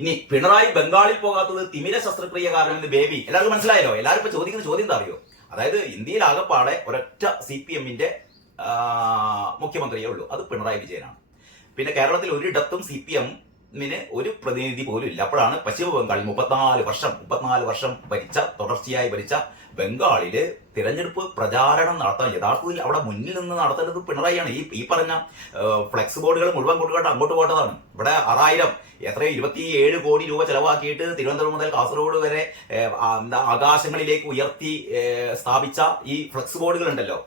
ഇനി പിണറായി ബംഗാളിൽ പോകാത്തത് തിമിര ശസ്ത്രക്രിയ കാരണമെന്ന് ബേബി എല്ലാവർക്കും മനസ്സിലായല്ലോ. എല്ലാവരും ഇപ്പൊ ചോദിക്കുന്ന ചോദ്യം എന്താ അറിയോ? അതായത് ഇന്ത്യയിൽ ആകെപ്പാടെ ഒരൊറ്റ CPM-ന്റെ മുഖ്യമന്ത്രിയേ ഉള്ളൂ, അത് പിണറായി വിജയനാണ്. പിന്നെ കേരളത്തിൽ ഒരിടത്തും CPM-ന് ഒരു പ്രതിനിധി പോലും ഇല്ല. അപ്പോഴാണ് പശ്ചിമ ബംഗാളിൽ 34 വർഷം തുടർച്ചയായി ഭരിച്ച ബംഗാളില് തിരഞ്ഞെടുപ്പ് പ്രചാരണം നടത്താൻ യഥാർത്ഥത്തിൽ അവിടെ മുന്നിൽ നിന്ന് നടത്തേണ്ടത് പിണറായിയാണ്. ഈ പറഞ്ഞ ഫ്ലെക്സ് ബോർഡുകൾ മുഴുവൻ കൊണ്ടുപോയിട്ട് അങ്ങോട്ട് പോകേണ്ടതാണ്. ഇവിടെ 27 കോടി രൂപ ചെലവാക്കിയിട്ട് തിരുവനന്തപുരം മുതൽ കാസർഗോഡ് വരെ ആകാശങ്ങളിലേക്ക് ഉയർത്തി സ്ഥാപിച്ച ഈ ഫ്ലെക്സ് ബോർഡുകൾ ഉണ്ടല്ലോ,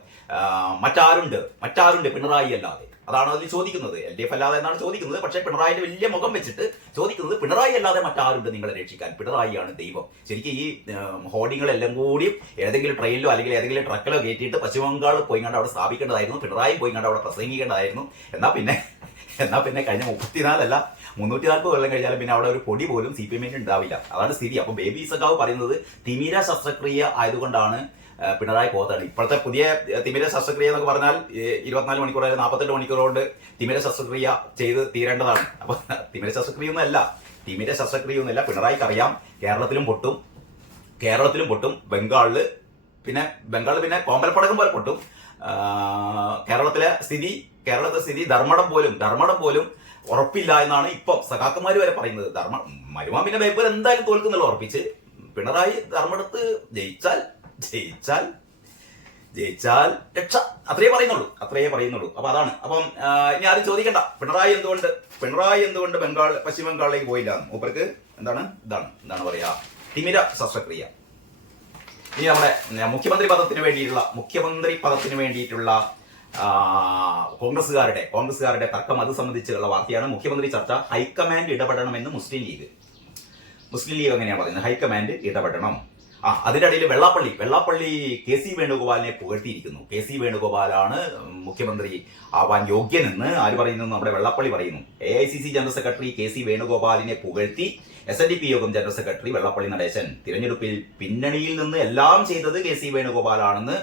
മറ്റാരുണ്ട് പിണറായി അല്ലാതെ? അതാണ് അതിൽ ചോദിക്കുന്നത്. LDF അല്ലാതെ എന്നാണ് ചോദിക്കുന്നത്. പക്ഷേ പിണറായിന്റെ വലിയ മുഖം വെച്ചിട്ട് ചോദിക്കുന്നത് പിണറായി അല്ലാതെ മറ്റാരുണ്ട് നിങ്ങളെ രക്ഷിക്കാൻ? പിണറായിയാണ് ദൈവം. ശരിക്കും ഈ ഹോർഡിങ്ങളെല്ലാം കൂടി ഏതെങ്കിലും ട്രെയിനിലോ അല്ലെങ്കിൽ ഏതെങ്കിലും ട്രക്കിലോ കയറ്റിയിട്ട് പശ്ചിമബംഗാൾ പോയിങ്ങാണ്ട് അവിടെ സ്ഥാപിക്കേണ്ടതായിരുന്നു. പിണറായി പോയിങ്ങാണ്ട് അവിടെ പ്രസംഗിക്കേണ്ടതായിരുന്നു. എന്നാ പിന്നെ കഴിഞ്ഞ 340 കൊല്ലം കഴിഞ്ഞാലും പിന്നെ അവിടെ ഒരു പൊടി പോലും CPM-ന് ഉണ്ടാവില്ല. അതാണ് സ്ഥിതി. അപ്പൊ ബേബി സഖാവ് പറയുന്നത് തിമിര ശസ്ത്രക്രിയ ആയതുകൊണ്ടാണ് പിണറായി പോകത്താണ്. ഇപ്പോഴത്തെ പുതിയ തിമിര ശസ്ത്രക്രിയ എന്നൊക്കെ പറഞ്ഞാൽ 24 മണിക്കൂർ അല്ലെങ്കിൽ 48 മണിക്കൂർ കൊണ്ട് തിമിര ശസ്ത്രക്രിയ ചെയ്ത് തീരേണ്ടതാണ്. അപ്പൊ തിമിര ശസ്ത്രക്രിയ ഒന്നുമല്ല. പിണറായിക്ക് അറിയാം കേരളത്തിലും പൊട്ടും ബംഗാളില് പിന്നെ കോമ്പലപ്പടക്കം പോലെ പൊട്ടും. കേരളത്തിലെ സ്ഥിതി ധർമ്മടം പോലും ഉറപ്പില്ല എന്നാണ് ഇപ്പം സഖാക്കന്മാര് വരെ പറയുന്നത്. മരുമാൻ പിന്നെ ബേപ്പൂർ എന്തായാലും തോൽക്കുന്നുള്ള ഉറപ്പിച്ച് പിണറായി ധർമ്മടത്ത് ജയിച്ചാൽ രക്ഷ, അത്രയേ പറയുന്നുള്ളൂ. അപ്പൊ അതാണ്. അപ്പം ഇനി ആരും ചോദിക്കണ്ട പിണറായി എന്തുകൊണ്ട് പശ്ചിമ ബംഗാളിലേക്ക് പോയില്ല. മൂപ്പർക്ക് എന്താണ് പറയാ, തിമിര ശസ്ത്രക്രിയ. ഇനി നമ്മുടെ മുഖ്യമന്ത്രി പദത്തിന് വേണ്ടിയിട്ടുള്ള കോൺഗ്രസുകാരുടെ തർക്കം, അത് സംബന്ധിച്ചുള്ള വാർത്തയാണ്. മുഖ്യമന്ത്രി ചർച്ച, ഹൈക്കമാൻഡ് ഇടപെടണമെന്ന് മുസ്ലിം ലീഗ് എങ്ങനെയാണ് പറയുന്നത്? ഹൈക്കമാൻഡ് ഇടപെടണം. അതിന്റെ ഇടയിൽ വെള്ളാപ്പള്ളി KC വേണുഗോപാലിനെ പുകഴ്ത്തിയിരിക്കുന്നു. KC വേണുഗോപാലാണ് മുഖ്യമന്ത്രി ആവാൻ യോഗ്യനെന്ന് ആര് പറയുന്നു? നമ്മുടെ വെള്ളാപ്പള്ളി പറയുന്നു. AICC ജനറൽ സെക്രട്ടറി KC വേണുഗോപാലിനെ പുകഴ്ത്തി SNDP യോഗം ജനറൽ സെക്രട്ടറി വെള്ളാപ്പള്ളി നടേശൻ. തിരഞ്ഞെടുപ്പിൽ പിന്നണിയിൽ നിന്ന് എല്ലാം ചെയ്തത് KC വേണുഗോപാലാണെന്ന്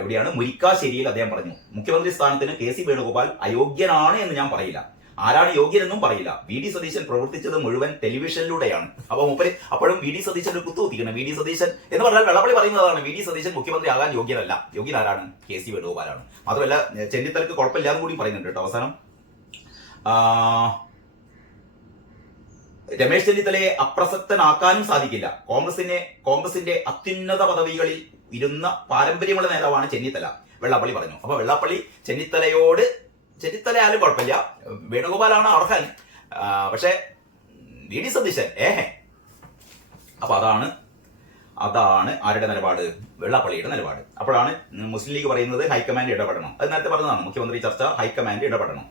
എവിടെയാണ് മുരിക്കാശ്ശേരിയിൽ അദ്ദേഹം പറഞ്ഞു. മുഖ്യമന്ത്രി സ്ഥാനത്തിന് KC വേണുഗോപാൽ അയോഗ്യനാണ് എന്ന് ഞാൻ പറയില്ല. ആരാണ് യോഗ്യനെന്നും പറയില്ല. VD സതീശൻ പ്രവർത്തിച്ചത് മുഴുവൻ ടെലിവിഷനിലൂടെയാണ്. അപ്പൊ മൂപ്പര് അപ്പോഴും VD സതീശൻ ഒരു കുത്തുകുത്തിക്കണം. VD സതീശൻ എന്ന് പറഞ്ഞാൽ വെള്ളപ്പള്ളി പറയുന്നതാണ്, VD സതീശൻ മുഖ്യമന്ത്രി ആകാൻ യോഗ്യനല്ല. യോഗ്യനാരാണ്? KC വേണുഗോപാലാണ്. മാത്രമല്ല ചെന്നിത്തലക്ക് കുഴപ്പമില്ലാന്ന് കൂടി പറയുന്നുണ്ട് കേട്ടോ. അവസാനം രമേശ് ചെന്നിത്തലയെ അപ്രസക്തനാക്കാനും സാധിക്കില്ല. കോൺഗ്രസിന്റെ അത്യുന്നത പദവികളിൽ ഇരുന്ന പാരമ്പര്യമുള്ള നേതാവാണ് ചെന്നിത്തല, വെള്ളാപ്പള്ളി പറഞ്ഞു. അപ്പൊ വെള്ളാപ്പള്ളി ചെന്നിത്തലയാലും കുഴപ്പമില്ല, വേണുഗോപാലാണ് അർഹൻ. പക്ഷെ VD സതീശൻ അപ്പൊ അതാണ് ആരുടെ നിലപാട്? വെള്ളാപ്പള്ളിയുടെ നിലപാട്. അപ്പോഴാണ് മുസ്ലിം ലീഗ് പറയുന്നത് ഹൈക്കമാൻഡ് ഇടപെടണം. അത് നേരത്തെ പറഞ്ഞതാണ്, മുഖ്യമന്ത്രി ചർച്ച, ഹൈക്കമാൻഡ് ഇടപെടണം.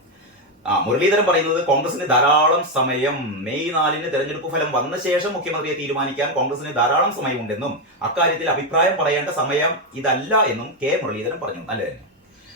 മുരളീധരൻ പറയുന്നത് കോൺഗ്രസിന് ധാരാളം സമയം, May 4-ന് തെരഞ്ഞെടുപ്പ് ഫലം വന്ന ശേഷം മുഖ്യമന്ത്രിയെ തീരുമാനിക്കാൻ കോൺഗ്രസിന് ധാരാളം സമയമുണ്ടെന്നും അക്കാര്യത്തിൽ അഭിപ്രായം പറയേണ്ട സമയം ഇതല്ല എന്നും K. മുരളീധരൻ പറഞ്ഞു. നല്ലതന്നെ.